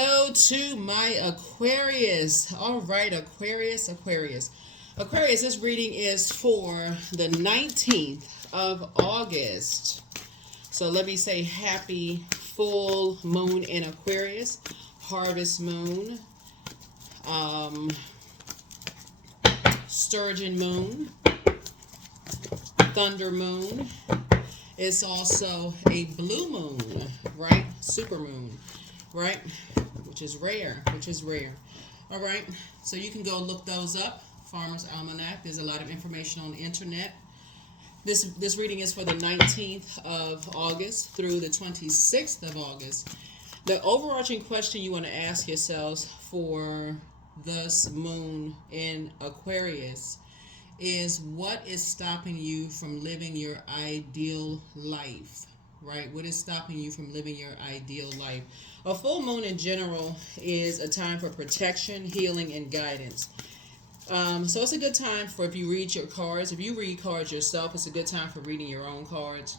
hello to my Aquarius. All right, Aquarius. Aquarius, this reading is for the 19th of August. So let me say happy full moon in Aquarius, harvest moon, sturgeon moon, thunder moon. It's also a blue moon, right? Super moon, right? Which is rare. All right, so you can go look those up. Farmer's Almanac. There's a lot of information on the internet. This reading is for the 19th of August through the 26th of August. The overarching question you want to ask yourselves for this moon in Aquarius is, what is stopping you from living your ideal life, right? What is stopping you from living your ideal life? A full moon in general is a time for protection, healing, and guidance. So it's a good time for, if you read your cards, if you read cards yourself, it's a good time for reading your own cards.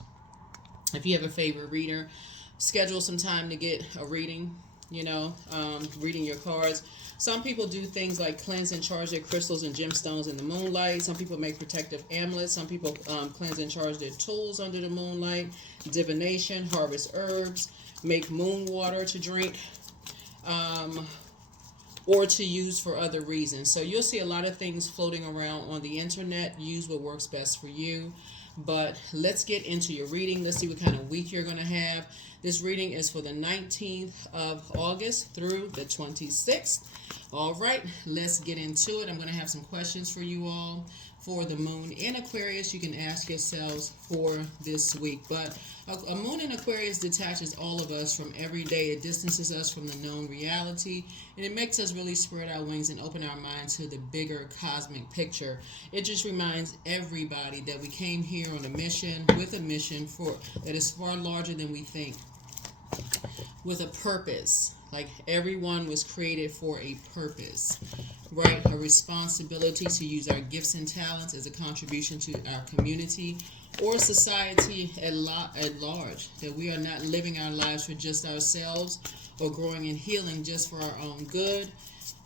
If you have a favorite reader, schedule some time to get a reading, reading your cards. Some people do things like cleanse and charge their crystals and gemstones in the moonlight. Some people make protective amulets. Some people cleanse and charge their tools under the moonlight. Divination, harvest herbs, make moon water to drink, or to use for other reasons. So you'll see a lot of things floating around on the internet. Use what works best for you. But let's get into your reading. Let's see what kind of week you're going to have. This reading is for the 19th of August through the 26th. All right, let's get into it. I'm going to have some questions for you all for the moon in Aquarius. You can ask yourselves for this week. But a moon in Aquarius detaches all of us from every day. It distances us from the known reality, and it makes us really spread our wings and open our mind to the bigger cosmic picture. It just reminds everybody that we came here on a mission, with a mission that is far larger than we think, with a purpose. Like, everyone was created for a purpose, right? A responsibility to use our gifts and talents as a contribution to our community or society at large. That we are not living our lives for just ourselves or growing and healing just for our own good.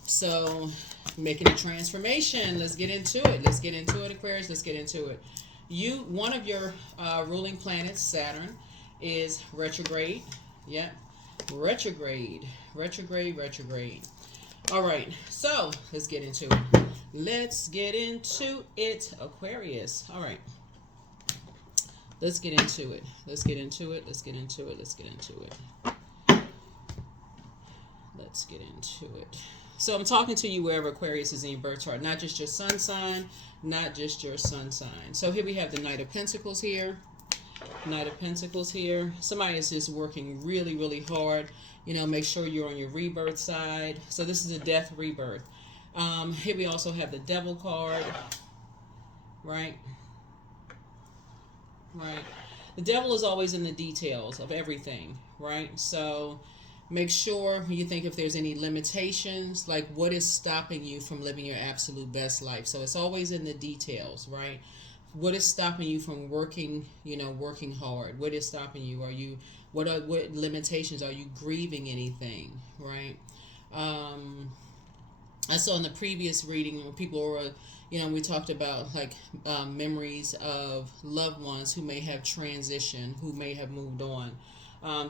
So, making a transformation. Let's get into it. Aquarius. Let's get into it. One of your ruling planets, Saturn, is retrograde. Yeah. Retrograde. All right, so let's get into it. Aquarius. All right, let's get into it. So I'm talking to you wherever Aquarius is in your birth chart, not just your sun sign. So here we have the Knight of Pentacles here. Somebody is just working really, really hard. Make sure you're on your rebirth side. So this is a death rebirth. Here we also have the Devil card. Right. The Devil is always in the details of everything. Right. So make sure you think if there's any limitations, like what is stopping you from living your absolute best life. So it's always in the details. Right. What is stopping you from working hard? What is stopping you? What limitations? Are you grieving anything, right? I saw in the previous reading when people were, we talked about memories of loved ones who may have transitioned, who may have moved on.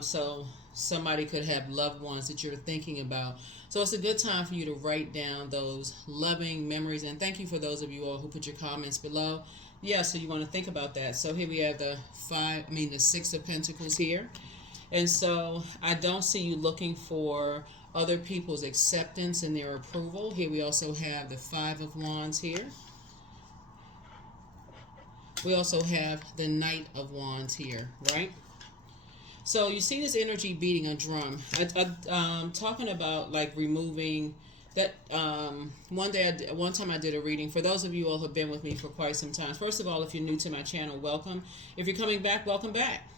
So somebody could have loved ones that you're thinking about. So it's a good time for you to write down those loving memories. And thank you for those of you all who put your comments below. Yeah, so you want to think about that. So here we have the Six of Pentacles here. And so I don't see you looking for other people's acceptance and their approval. Here we also have the Five of Wands here. We also have the Knight of Wands here, right? So you see this energy beating a drum. I'm talking about removing that. One time I did a reading. For those of you all who have been with me for quite some time, first of all, if you're new to my channel, welcome. If you're coming back, welcome back.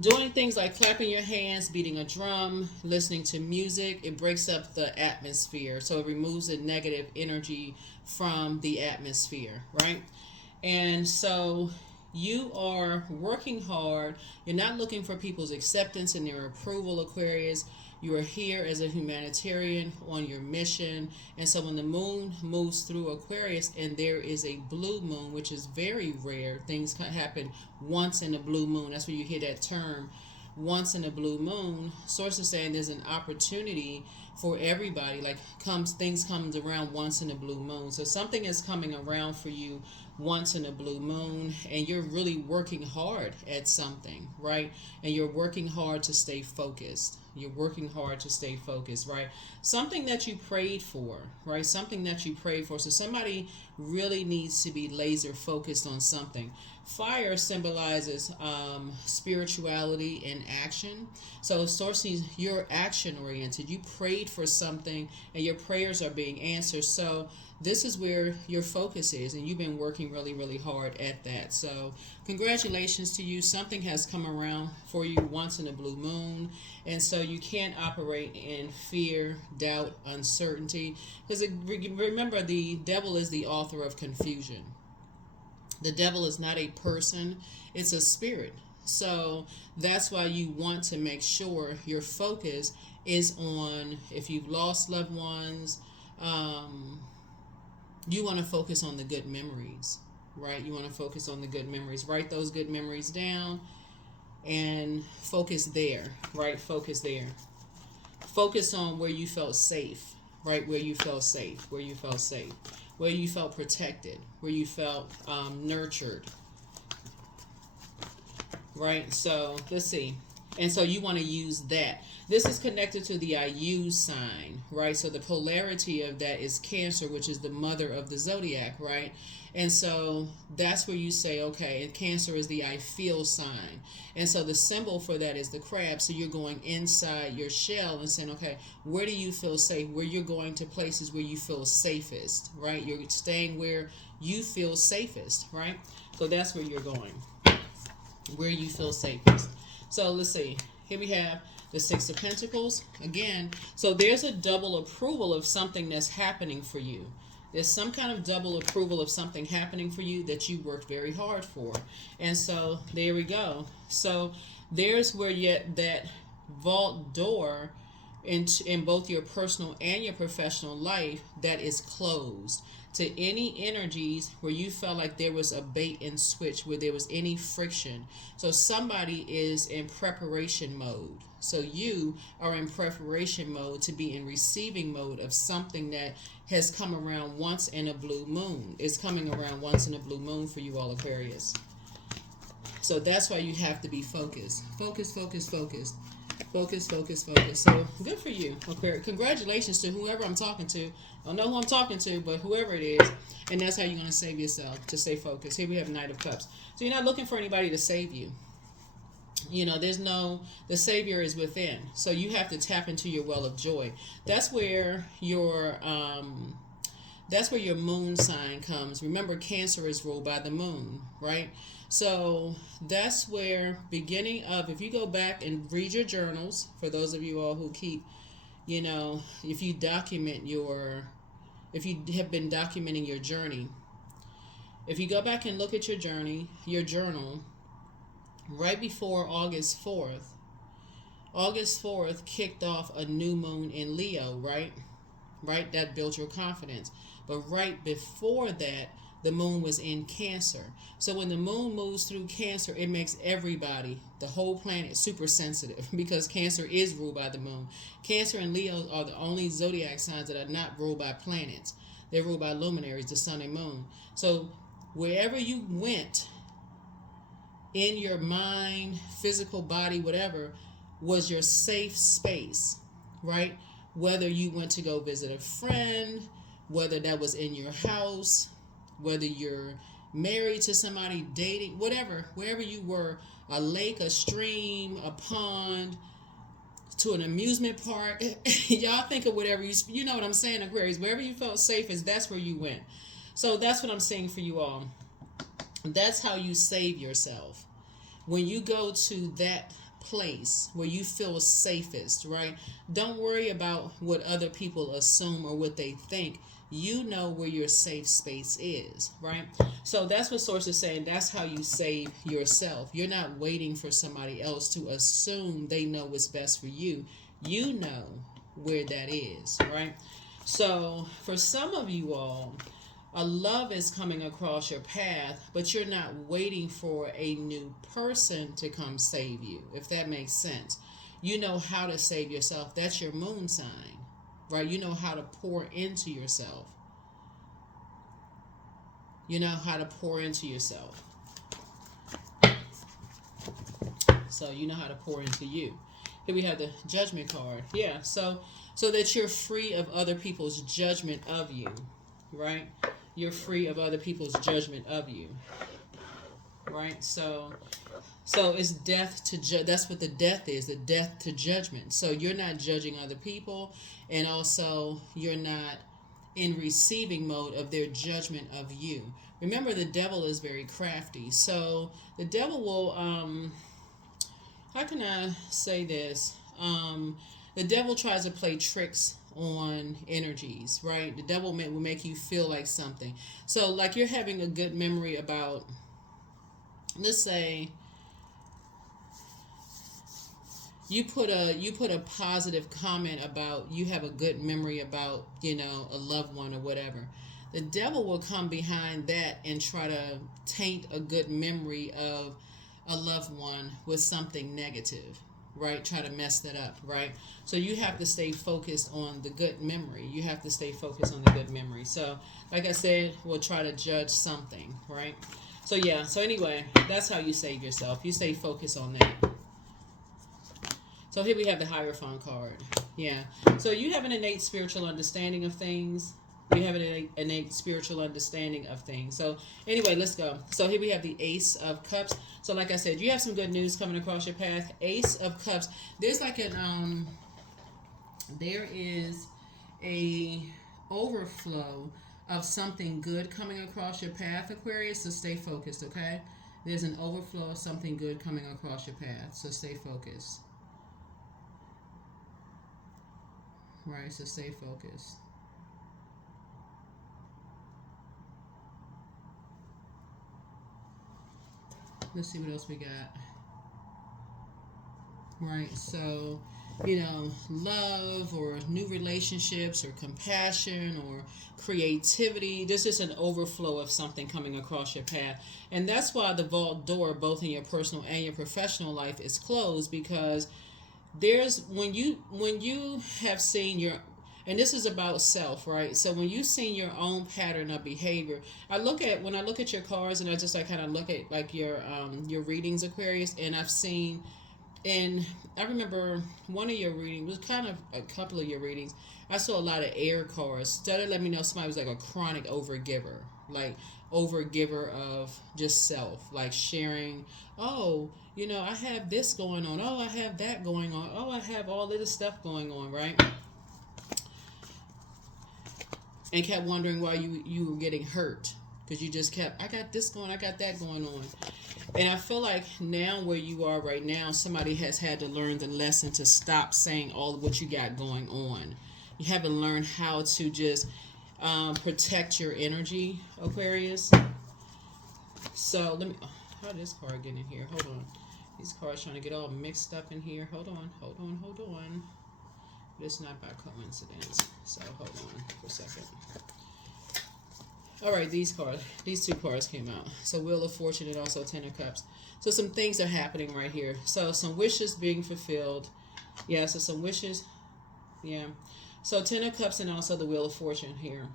Doing things like clapping your hands, beating a drum, listening to music, it breaks up the atmosphere. So it removes the negative energy from the atmosphere, right? And so You are working hard. You're not looking for people's acceptance and their approval, Aquarius. You are here as a humanitarian on your mission. And so when the moon moves through Aquarius and there is a blue moon, which is very rare, things can happen once in a blue moon. That's where you hear that term, once in a blue moon. Sources saying there's an opportunity for everybody, like things comes around once in a blue moon. So something is coming around for you once in a blue moon, and you're really working hard at something, right? And you're working hard to stay focused. You're working hard to stay focused, right? Something that you prayed for, right? Something that you prayed for. So somebody really needs to be laser focused on something. Fire symbolizes spirituality and action. So sources, you're action oriented. You prayed for something and your prayers are being answered. So this is where your focus is, and you've been working really, really hard at that. So congratulations to you. Something has come around for you once in a blue moon. And so you can't operate in fear, doubt, uncertainty. Because remember, the devil is the author of confusion. The devil is not a person, it's a spirit. So that's why you want to make sure your focus is on, if you've lost loved ones, you want to focus on the good memories, right? You want to focus on the good memories. Write those good memories down and focus there, right? Focus there. Focus on where you felt safe, right? Where you felt safe, where you felt safe, where you felt protected, where you felt nurtured, right? So let's see. And so you want to use that. This is connected to the IU sign, right? So the polarity of that is Cancer, which is the mother of the zodiac, right? And so that's where you say, okay, and Cancer is the I feel sign. And so the symbol for that is the crab. So you're going inside your shell and saying, okay, where do you feel safe? Where you're going to places where you feel safest, right? You're staying where you feel safest, right? So that's where you're going, where you feel safest. So let's see. Here we have the Six of Pentacles again. So there's a double approval of something that's happening for you. There's some kind of double approval of something happening for you that you worked very hard for. And so there we go. So there's where yet that vault door in both your personal and your professional life that is closed to any energies where you felt like there was a bait and switch, where there was any friction. So somebody is in preparation mode. So you are in preparation mode to be in receiving mode of something that has come around once in a blue moon. It's coming around once in a blue moon for you all, Aquarius. So that's why you have to be focused. Focus, focus, focus. Focus, focus, focus. So good for you, Aquarius. Congratulations to whoever I'm talking to. I don't know who I'm talking to, but whoever it is. And that's how you're going to save yourself, to stay focused. Here we have Knight of Cups. So you're not looking for anybody to save you. You know, the Savior is within. So you have to tap into your well of joy. That's where your moon sign comes. Remember, Cancer is ruled by the moon, right? So that's where beginning of, if you go back and read your journals, for those of you all who keep, you know, if you have been documenting your journey, if you go back and look at your journal, right before August 4th kicked off a new moon in Leo, right? Right? That built your confidence. But right before that, the moon was in Cancer. So when the moon moves through Cancer, it makes everybody, the whole planet, super sensitive because Cancer is ruled by the moon. Cancer and Leo are the only zodiac signs that are not ruled by planets. They're ruled by luminaries, the sun and moon. So wherever you went in your mind, physical body, whatever, was your safe space, right? Whether you went to go visit a friend, whether that was in your house, whether you're married to somebody, dating, whatever, wherever you were, a lake, a stream, a pond, to an amusement park. Y'all think of whatever you know what I'm saying, Aquarius. Wherever you felt safest, that's where you went. So that's what I'm saying for you all. That's how you save yourself. When you go to that place where you feel safest, right? Don't worry about what other people assume or what they think. You know where your safe space is, right? So that's what Source is saying. That's how you save yourself. You're not waiting for somebody else to assume they know what's best for you. You know where that is, right? So for some of you all, a love is coming across your path, but you're not waiting for a new person to come save you, if that makes sense. You know how to save yourself. That's your moon sign, right? You know how to pour into yourself. You know how to pour into yourself. So you know how to pour into you. Here we have the Judgment card. Yeah, so that you're free of other people's judgment of you, right? You're free of other people's judgment of you, right? So it's death to that's what the death is, the death to judgment. So you're not judging other people, and also you're not in receiving mode of their judgment of you. Remember, the devil is very crafty. So the devil will, how can I say this? The devil tries to play tricks on energies, right? The devil will make you feel like something. So like you're having a good memory about, let's say, you put a positive comment about, you have a good memory about, a loved one or whatever. The devil will come behind that and try to taint a good memory of a loved one with something negative, right? Try to mess that up, right? So you have to stay focused on the good memory. You have to stay focused on the good memory. So like I said, we'll try to judge something, right? So yeah, so anyway, that's how you save yourself. You stay focused on that. So here we have the Hierophant card. Yeah. So you have an innate spiritual understanding of things. You have an innate spiritual understanding of things. So anyway, let's go. So here we have the Ace of Cups. So like I said, you have some good news coming across your path. Ace of Cups. There's like there is a overflow of something good coming across your path, Aquarius. So stay focused, okay? There's an overflow of something good coming across your path. So stay focused. Right, so stay focused. Let's see what else we got. Right, so, love or new relationships or compassion or creativity. This is an overflow of something coming across your path. And that's why the vault door, both in your personal and your professional life, is closed, because there's when you have seen your, and this is about self, right? So when you've seen your own pattern of behavior, when I look at your cards, and I just kind of look at like your readings, Aquarius, and I've seen, and I remember one of your readings was kind of a couple of your readings. I saw a lot of air cards. That let me know somebody was like a chronic overgiver, like overgiver of just self, like sharing. Oh, I have this going on. Oh, I have that going on. Oh, I have all of this stuff going on, right? And kept wondering why you were getting hurt, because you just kept, I got this going, I got that going on. And I feel like now where you are right now, somebody has had to learn the lesson to stop saying all of what you got going on. You haven't learned how to just protect your energy, Aquarius. So let me, how did this card get in here? Hold on. These cards trying to get all mixed up in here. Hold on. It's not by coincidence. So hold on for a second. All right, these two cards came out. So Wheel of Fortune and also Ten of Cups. So some things are happening right here. So some wishes being fulfilled. Yeah, so some wishes. Yeah. So Ten of Cups and also the Wheel of Fortune here.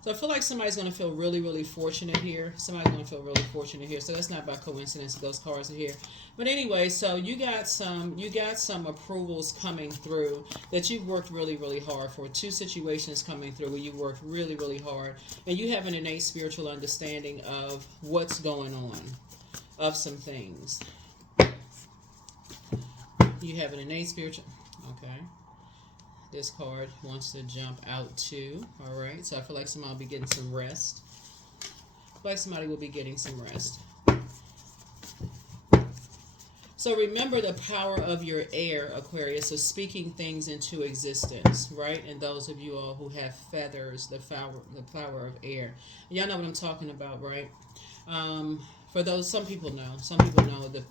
So I feel like somebody's going to feel really, really fortunate here. Somebody's going to feel really fortunate here. So that's not by coincidence that those cards are here. But anyway, so you got some approvals coming through that you've worked really, really hard for. Two situations coming through where you worked really, really hard. And you have an innate spiritual understanding of what's going on, of some things. You have an innate spiritual... Okay. This card wants to jump out too. All right. So I feel like somebody will be getting some rest. I feel like somebody will be getting some rest. So remember the power of your air, Aquarius, so speaking things into existence, right? And those of you all who have feathers, the power of air. Y'all know what I'm talking about, right? For those, some people know. Some people know the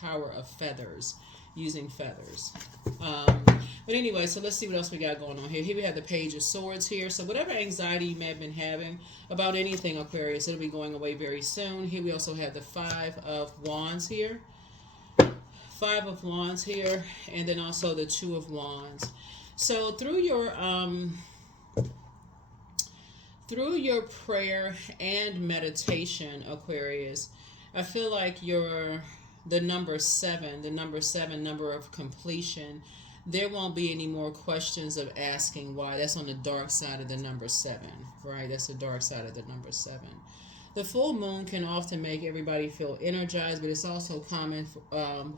power of feathers, using feathers. But anyway, so let's see what else we got going on here. Here we have the Page of Swords here. So whatever anxiety you may have been having about anything, Aquarius, it'll be going away very soon. Here we also have the Five of Wands here. Five of Wands here, and then also the Two of Wands. So through your prayer and meditation, Aquarius, I feel like the number seven, number of completion, there won't be any more questions of asking why. That's on the dark side of the number seven, right? That's the dark side of the number seven. The full moon can often make everybody feel energized, but it's also common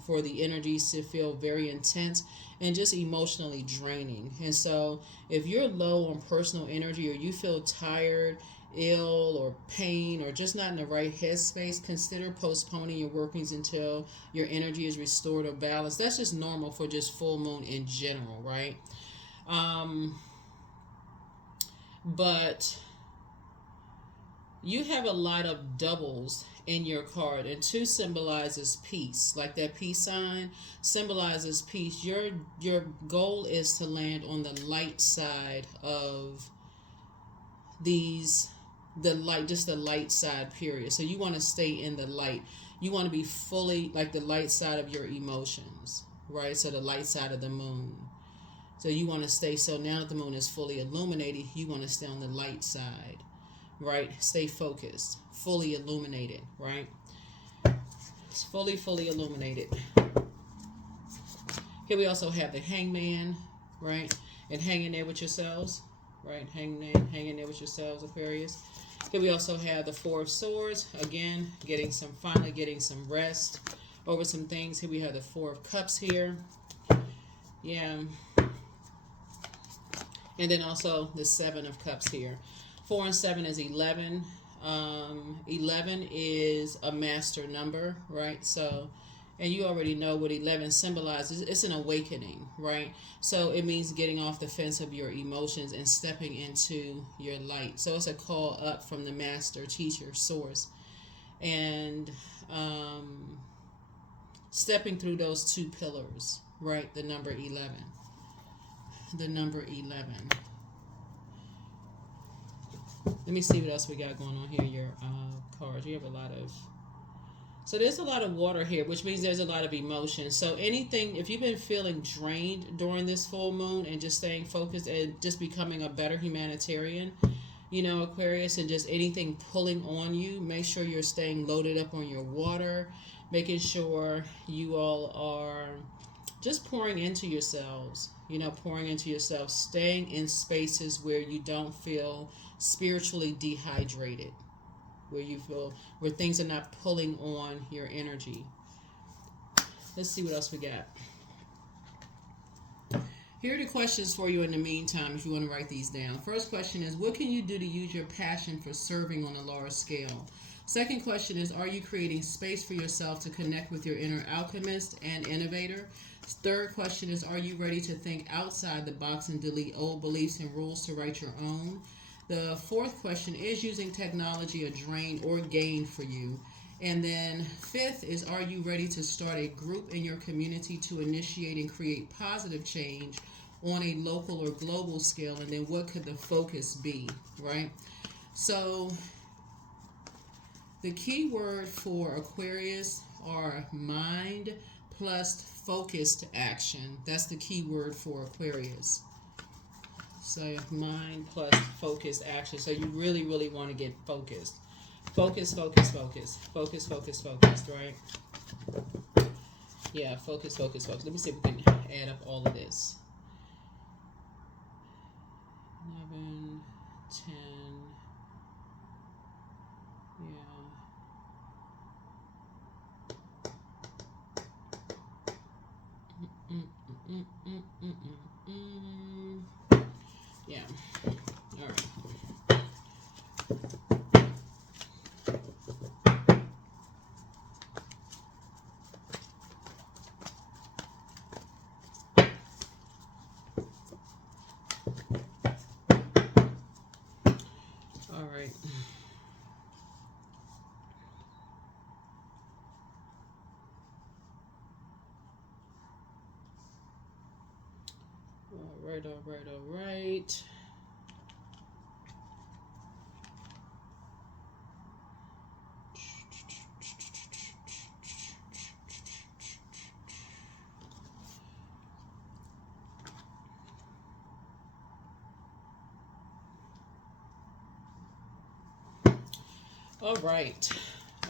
for the energies to feel very intense and just emotionally draining. And so if you're low on personal energy, or you feel tired, ill, or pain, or just not in the right headspace, consider postponing your workings until your energy is restored or balanced. That's just normal for just full moon in general, right? But you have a lot of doubles in your card, and two symbolizes peace. Like that peace sign symbolizes peace. Your goal is to land on the light side of the light side, period. So you want to stay in the light. You want to be fully like the light side of your emotions, right? So the light side of the moon. So you want to stay, so now that the moon is fully illuminated, you want to stay on the light side. Right? Stay focused, fully illuminated, right? It's fully illuminated. Here we also have the Hangman, right? And hanging there with yourselves, right? Hanging there with yourselves, Aquarius. Here we also have the Four of Swords, again, finally getting some rest over some things. Here we have the Four of Cups here. Yeah. And then also the Seven of Cups here. 4 and 7 is 11. 11 is a master number, right? So, and you already know what 11 symbolizes. It's an awakening, right? So it means getting off the fence of your emotions and stepping into your light. So it's a call up from the master, teacher, source. And stepping through those two pillars, right? The number 11. The number 11. Let me see what else we got going on here. Your cards. You have a lot of. So there's a lot of water here, which means there's a lot of emotion. So anything, if you've been feeling drained during this full moon and just staying focused and just becoming a better humanitarian, Aquarius, and just anything pulling on you, make sure you're staying loaded up on your water, making sure you all are just pouring into yourselves, staying in spaces where you don't feel spiritually dehydrated, where things are not pulling on your energy. Let's see what else we got. Here are the questions for you in the meantime, if you want to write these down. First question is, what can you do to use your passion for serving on a large scale? Second question is, are you creating space for yourself to connect with your inner alchemist and innovator? Third question is, are you ready to think outside the box and delete old beliefs and rules to write your own? The fourth question is, using technology a drain or gain for you? And then fifth is, are you ready to start a group in your community to initiate and create positive change on a local or global scale? And then what could the focus be, right? So the key word for Aquarius are mind plus focused action. That's the key word for Aquarius. So mind plus focused action. So you really, really want to get focused. Focus, right? Yeah, focus. Let me see if we can add up all of this. 11, 10. Yeah. All right. right, all right, all right. All right.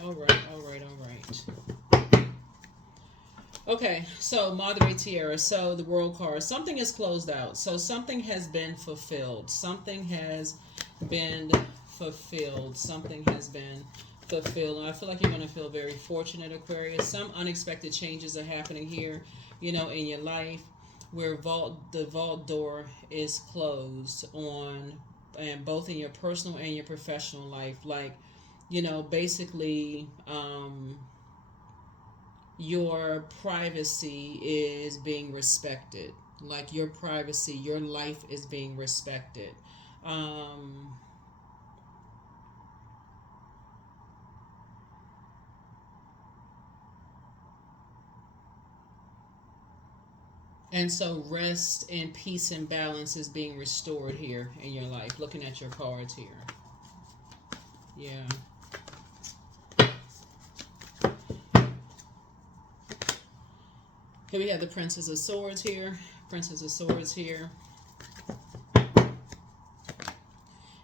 All right, all right, all right. Okay, so Madre Tierra, so the world card, something is closed out. So something has been fulfilled. Something has been fulfilled. Something has been fulfilled. And I feel like you're going to feel very fortunate, Aquarius. Some unexpected changes are happening here, in your life where the vault door is closed on, and both in your personal and your professional life. Like, basically, your privacy is being respected. Like your privacy, your life is being respected. Um, and so rest and peace and balance is being restored here in your life. Looking at your cards here. Yeah. Here we have the Princess of Swords here. Princess of Swords here.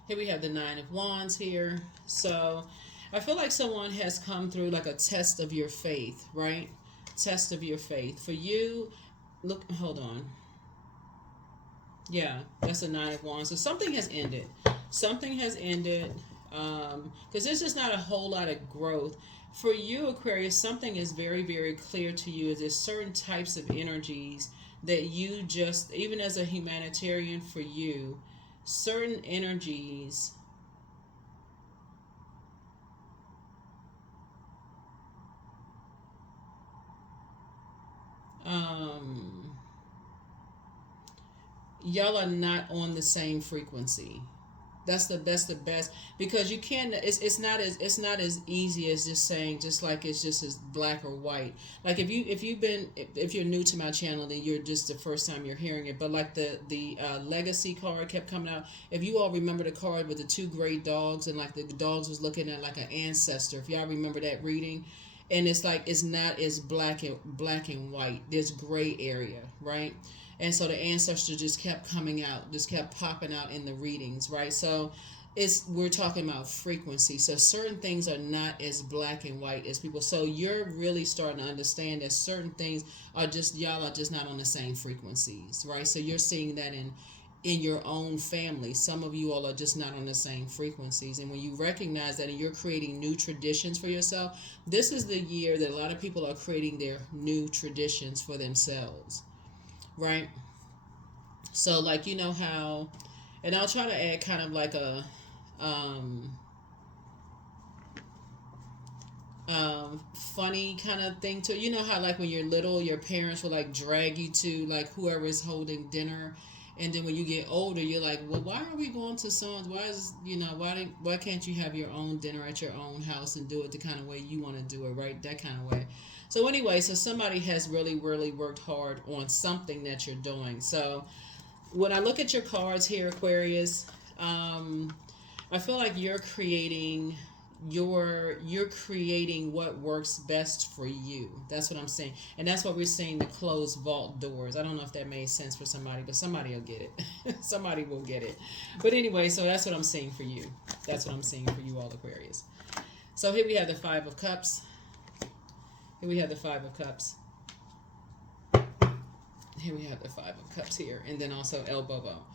Here we have the Nine of Wands here. So I feel like someone has come through like a test of your faith, right? Test of your faith. For you, look, hold on. Yeah, that's the Nine of Wands. So something has ended. Something has ended. Because there's just not a whole lot of growth. For you, Aquarius, something is very, very clear to you. Is there's certain types of energies that you just, even as a humanitarian, for you, certain energies y'all are not on the same frequency. That's the best, because you can't, it's not as easy as just saying, just like it's just as black or white. Like if you're new to my channel, then you're just the first time you're hearing it. But like the legacy card kept coming out. If you all remember the card with the two great dogs, and like the dogs was looking at like an ancestor, if y'all remember that reading, and it's like it's not as black and white. There's gray area, right? And so the ancestor just kept coming out, just kept popping out in the readings, right? So we're talking about frequency. So certain things are not as black and white as people. So you're really starting to understand that certain things are just, y'all are just not on the same frequencies, right? So you're seeing that in your own family. Some of you all are just not on the same frequencies. And when you recognize that and you're creating new traditions for yourself, this is the year that a lot of people are creating their new traditions for themselves, right? So like, how, and I'll try to add kind of like a funny kind of thing to, how like when you're little, your parents will like drag you to like whoever is holding dinner, and then when you get older, you're like, well, why are we going to someone's? Why is, why can't you have your own dinner at your own house and do it the kind of way you want to do it, right? That kind of way. So anyway, so somebody has really, really worked hard on something that you're doing. So when I look at your cards here, Aquarius, I feel like you're creating what works best for you. That's what I'm saying. And that's what we're seeing, the closed vault doors. I don't know if that made sense for somebody, but somebody will get it. Somebody will get it. But anyway, so that's what I'm seeing for you. That's what I'm seeing for you all, Aquarius. So here we have the Five of Cups. Here we have the Five of Cups. Here we have the Five of Cups here. And then also El Bobo.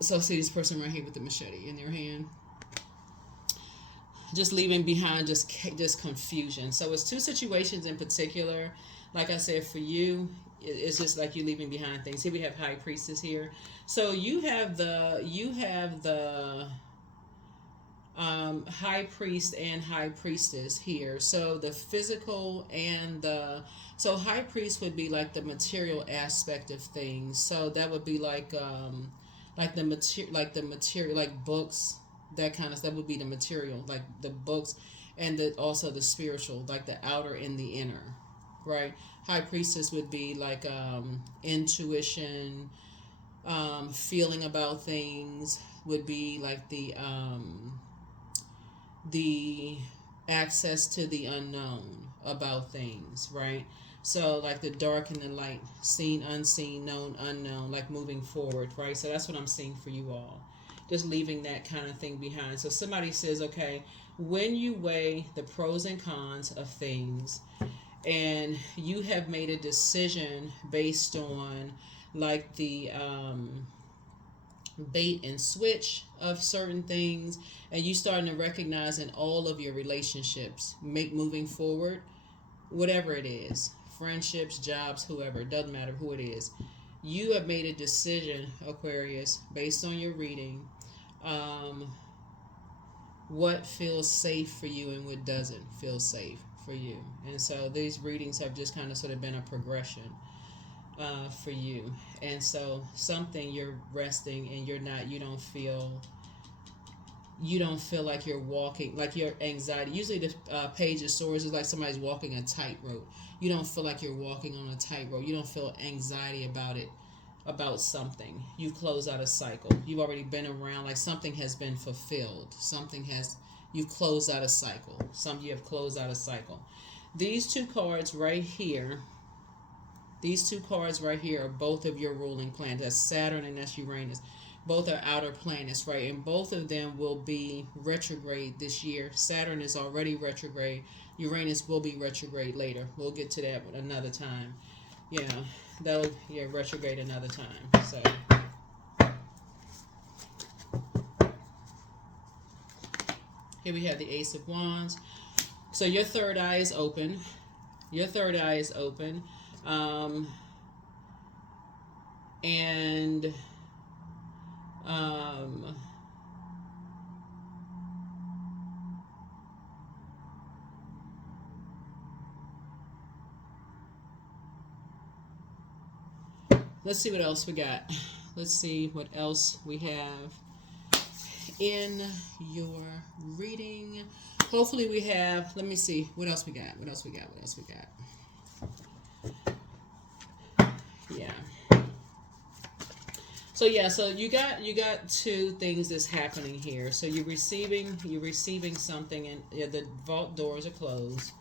So see this person right here with the machete in their hand. Just leaving behind just confusion. So it's two situations in particular. Like I said, for you, it's just like you leaving behind things. Here we have High Priestess here. So you have the High Priest and High Priestess here. So the physical and so High Priest would be like the material aspect of things. So that would be like the material, like books, that kind of stuff would be the material, like the books, and also the spiritual, like the outer and the inner. right? High Priestess would be like intuition, feeling about things, would be like the access to the unknown about things, right? So like the dark and the light, seen, unseen, known, unknown, like moving forward, right? So that's what I'm seeing for you all. Just leaving that kind of thing behind. So somebody says, okay, when you weigh the pros and cons of things and you have made a decision based on like the bait and switch of certain things, and you starting to recognize in all of your relationships, make moving forward, whatever it is, friendships, jobs, whoever, it doesn't matter who it is, you have made a decision, Aquarius, based on your reading, what feels safe for you and what doesn't feel safe for you. And so these readings have just kind of sort of been a progression for you. And so something you're resting and you don't feel like you're walking, like your anxiety. Usually the page of swords is like somebody's walking a tightrope. You don't feel like you're walking on a tightrope. You don't feel anxiety about it, about something. You close out a cycle. You've already been around, like something has been fulfilled. You've closed out a cycle. You have closed out a cycle. These two cards right here are both of your ruling planets. That's Saturn and that's Uranus. Both are outer planets, right? And both of them will be retrograde this year. Saturn is already retrograde. Uranus will be retrograde later. We'll get to that another time. Retrograde another time. So here we have the Ace of Wands. So your third eye is open. And let's see what else we got. Let's see what else we have in your reading. Hopefully we have, let me see, what else we got. Yeah. So you got two things that's happening here. So you're receiving something, and the vault doors are closed.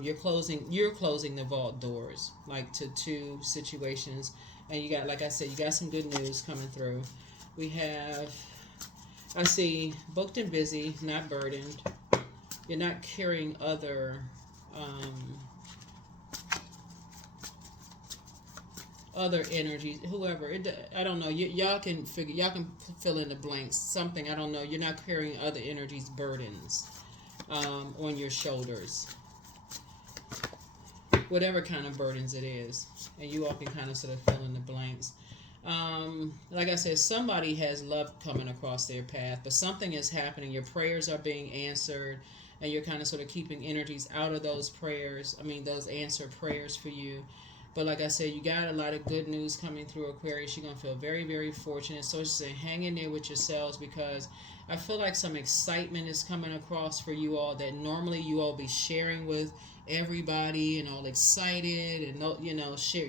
You're closing the vault doors, like to two situations, and you got, like I said, you got some good news coming through. I see booked and busy, not burdened. You're not carrying other energies, whoever. I don't know. Y'all can fill in the blanks. Something, I don't know. You're not carrying other energies, burdens on your shoulders. Whatever kind of burdens it is. And you all can kind of sort of fill in the blanks. Like I said, somebody has love coming across their path, but something is happening. Your prayers are being answered, and you're kind of sort of keeping energies out of those those answered prayers for you. But like I said, you got a lot of good news coming through, Aquarius. You're going to feel very, very fortunate. So just hang in there with yourselves, because I feel like some excitement is coming across for you all that normally you all be sharing with everybody and all excited and share,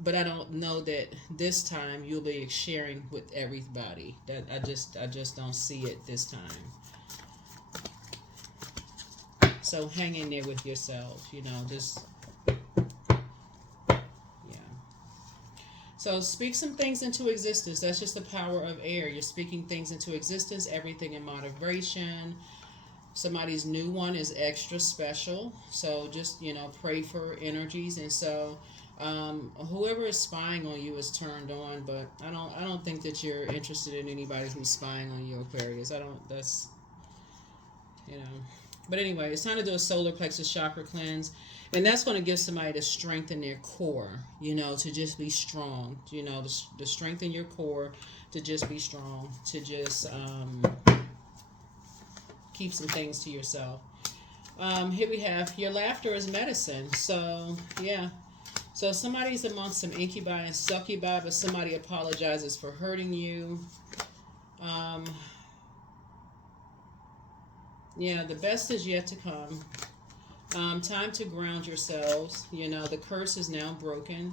but I don't know that this time you'll be sharing with everybody. That I just don't see it this time. So hang in there with yourselves, just So speak some things into existence. That's just the power of air. You're speaking things into existence, everything in moderation. Somebody's new one is extra special. So just, pray for energies. And so whoever is spying on you is turned on, but I don't think that you're interested in anybody who's spying on you, Aquarius. But anyway, it's time to do a solar plexus chakra cleanse. And that's going to give somebody the strength in their core, to just be strong, the strength in your core to just be strong, to just keep some things to yourself. Here we have, your laughter is medicine. So, yeah. So somebody's amongst some incubi and succubi, but somebody apologizes for hurting you. The best is yet to come. Time to ground yourselves. You know, the curse is now broken.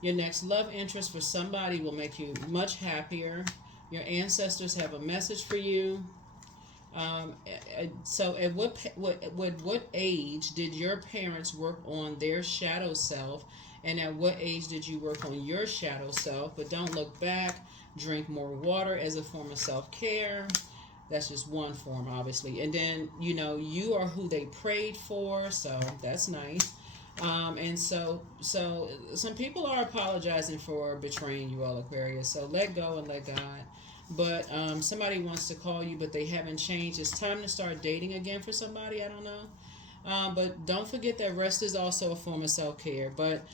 Your next love interest for somebody will make you much happier. Your ancestors have a message for you. So at what age did your parents work on their shadow self, and at what age did you work on your shadow self? But don't look back. Drink more water as a form of self-care. That's just one form, obviously. And then, you know, you are who they prayed for, so that's nice. And so some people are apologizing for betraying you, all Aquarius. So let go and let God. But somebody wants to call you, but they haven't changed. It's time to start dating again for somebody. I don't know. But don't forget that rest is also a form of self-care. But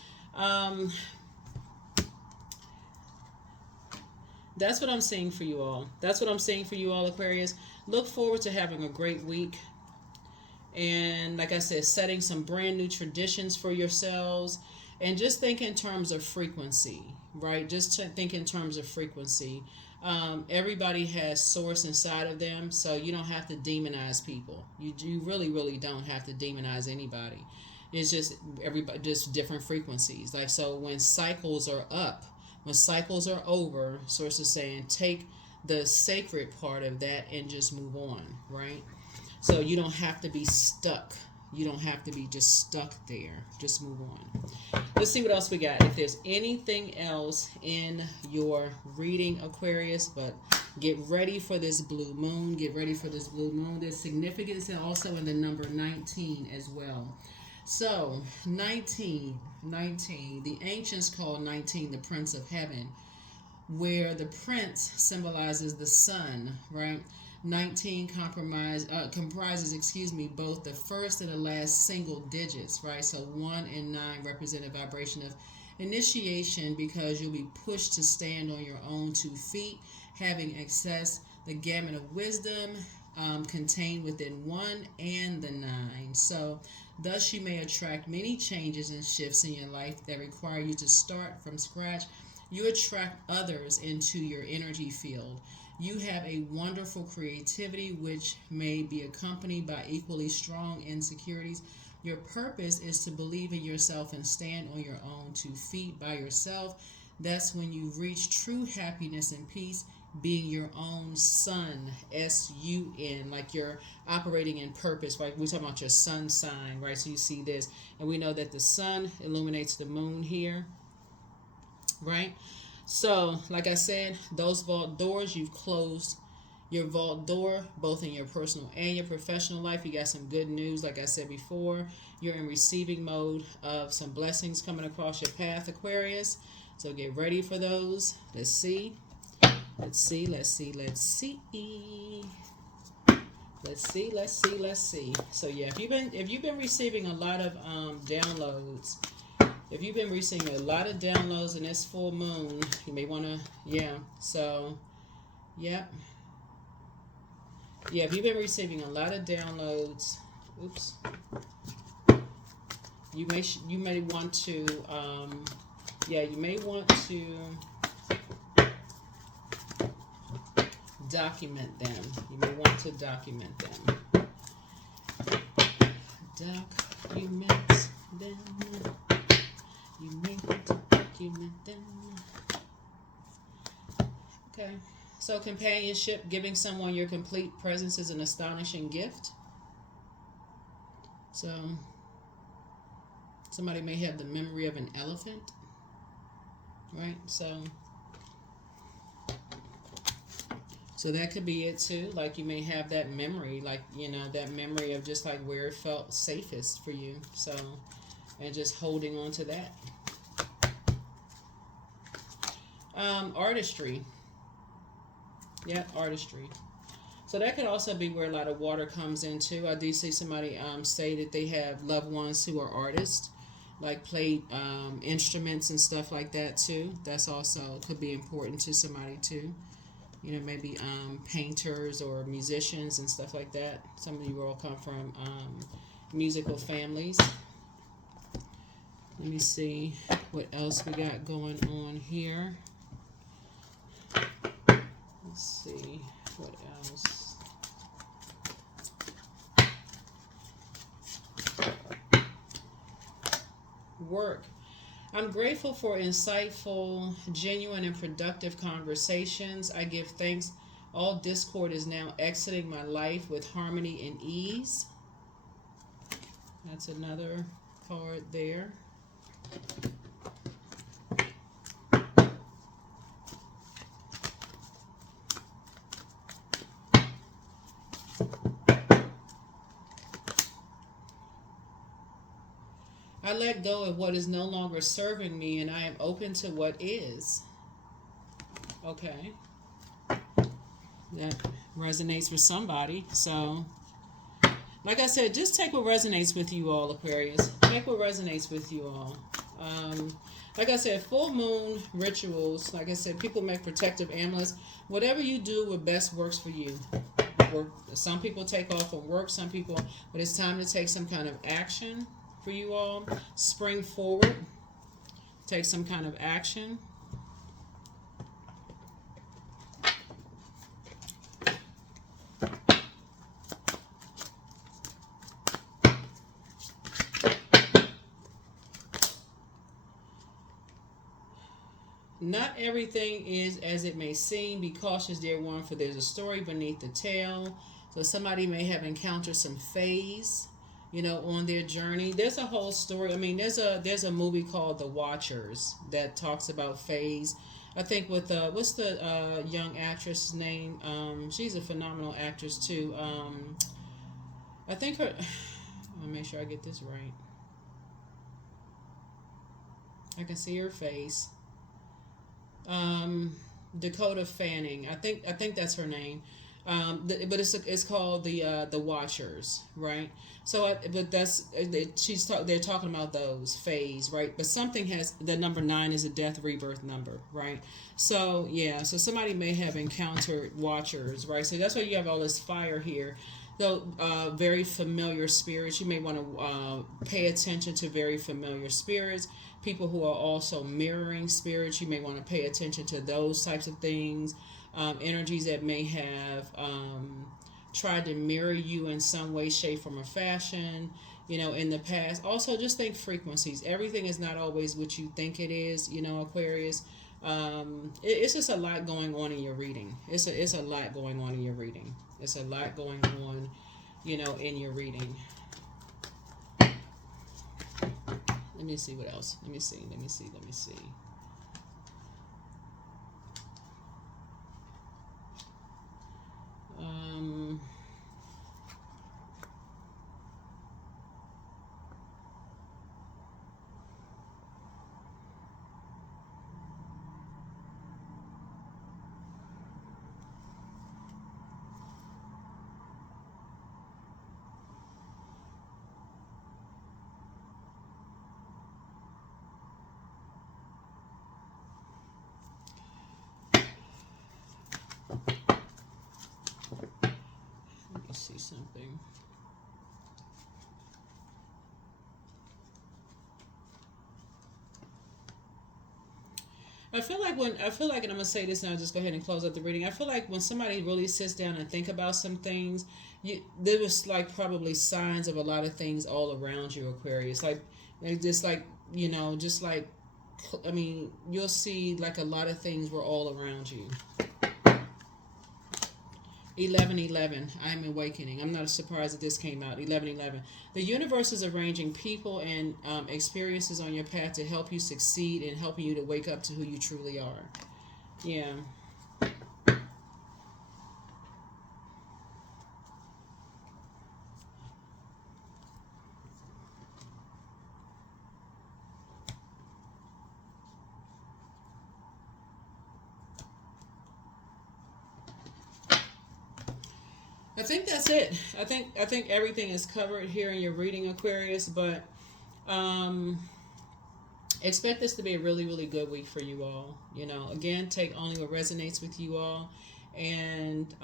that's what I'm seeing for you all. That's what I'm seeing for you all, Aquarius. Look forward to having a great week. And like I said, setting some brand new traditions for yourselves. And just think in terms of frequency, right? Just think in terms of frequency. Everybody has source inside of them, so you don't have to demonize people. You really, really don't have to demonize anybody. It's just everybody, just different frequencies. Like, so when cycles are up, when cycles are over, source is saying take the sacred part of that and just move on, right? So you don't have to be stuck. You don't have to be just stuck there. Just move on. Let's see what else we got. If there's anything else in your reading, Aquarius, but get ready for this blue moon. Get ready for this blue moon. There's significance also in the number 19 as well. So 19. The ancients call 19 the Prince of Heaven, where the prince symbolizes the sun, right? 19 comprises, both the first and the last single digits, right? So 1 and 9 represent a vibration of initiation, because you'll be pushed to stand on your own 2 feet, having access the gamut of wisdom contained within 1 and the 9. So thus you may attract many changes and shifts in your life that require you to start from scratch. You attract others into your energy field. You have a wonderful creativity, which may be accompanied by equally strong insecurities. Your purpose is to believe in yourself and stand on your own 2 feet by yourself. That's when you reach true happiness and peace, being your own sun, S-U-N, like you're operating in purpose, right? We're talking about your sun sign, right? So you see this, and we know that the sun illuminates the moon here, right? So, like I said, those vault doors, you've closed your vault door, both in your personal and your professional life. You got some good news. Like I said before, you're in receiving mode of some blessings coming across your path, Aquarius. So get ready for those. Let's see. So yeah, if you've been receiving a lot of downloads, if you've been receiving a lot of downloads in this full moon, you may want to, if you've been receiving a lot of downloads, you may want to, document them. You may want to document them. Document them. You may want to document them. Okay. So companionship, giving someone your complete presence is an astonishing gift. So somebody may have the memory of an elephant, right? So that could be it too. Like you may have that memory, like, that memory of just like where it felt safest for you. So, and just holding on to that. Artistry. Yeah, artistry. So that could also be where a lot of water comes into. I do see somebody say that they have loved ones who are artists, like play instruments and stuff like that too. That's also could be important to somebody too. Maybe painters or musicians and stuff like that. Some of you all come from musical families. Let me see what else we got going on here. Let's see what else. Work. I'm grateful for insightful, genuine, and productive conversations. I give thanks. All discord is now exiting my life with harmony and ease. That's another card there. I let go of what is no longer serving me and I am open to what is. Okay. That resonates with somebody. So, like I said, just take what resonates with you all, Aquarius. Take what resonates with you all. Like I said, full moon rituals. Like I said, people make protective amulets. Whatever you do, what best works for you. Some people take off from work. Some people, but it's time to take some kind of action for you all. Spring forward. Take some kind of action. Not everything is as it may seem. Be cautious, dear one, for there's a story beneath the tale. So somebody may have encountered some phase, on their journey. There's a whole story. I mean, there's a movie called The Watchers that talks about phase. I think with what's the young actress name? She's a phenomenal actress too. I think her. I'll make sure I get this right. I can see her face. Dakota Fanning. I think that's her name. But it's called the Watchers, right? So, they're talking about those phase, right? But something has the number 9 is a death rebirth number, right? So yeah, so somebody may have encountered Watchers, right? So that's why you have all this fire here. So very familiar spirits. You may want to pay attention to very familiar spirits. People who are also mirroring spirits, you may want to pay attention to those types of things. Energies that may have tried to mirror you in some way, shape, form, or fashion, in the past. Also, just think frequencies. Everything is not always what you think it is, Aquarius. It's just a lot going on in your reading. It's a lot going on in your reading. It's a lot going on, in your reading. Let me see what else. Let me see. Let me see something. I feel like, and I'm gonna say this now, just go ahead and close out the reading. I feel like when somebody really sits down and think about some things, there was like probably signs of a lot of things all around you, Aquarius. I mean, you'll see like a lot of things were all around you. 11:11. I'm awakening. I'm not surprised that this came out. 11:11. The universe is arranging people and experiences on your path to help you succeed and helping you to wake up to who you truly are. Yeah. I think that's it. I think everything is covered here in your reading, Aquarius. But expect this to be a really, really good week for you all. Again, take only what resonates with you all, and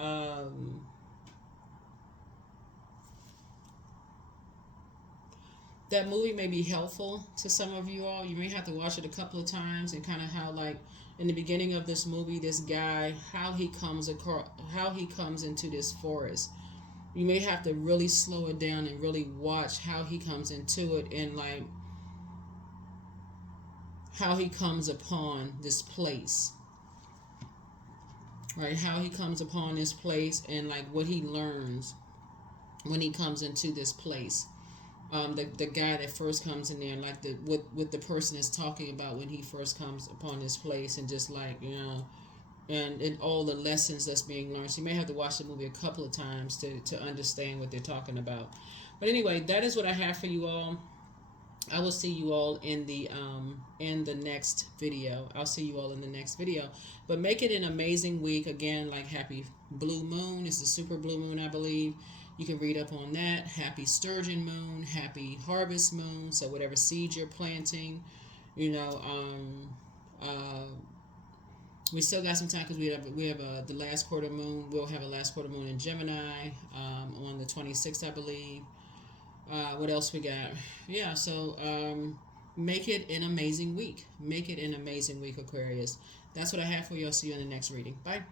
that movie may be helpful to some of you all. You may have to watch it a couple of times and kind of how, like, in the beginning of this movie, this guy, how he comes into this forest. You may have to really slow it down and really watch how he comes into it, and like how he comes upon this place, right? How he comes upon this place, and like what he learns when he comes into this place. The guy that first comes in there, like what the person is talking about when he first comes upon this place, and just like, you know, and all the lessons that's being learned. So you may have to watch the movie a couple of times to understand what they're talking about. But anyway, that is what I have for you all. I will see you all in the next video. I'll see you all in the next video. But make it an amazing week. Again, like happy blue moon. It's the super blue moon, I believe. You can read up on that. Happy sturgeon moon. Happy harvest moon. So whatever seed you're planting, you know, we still got some time because we have the last quarter moon. We'll have a last quarter moon in Gemini on the 26th, I believe. What else we got? Yeah, so make it an amazing week. Make it an amazing week, Aquarius. That's what I have for you. I'll see you in the next reading. Bye.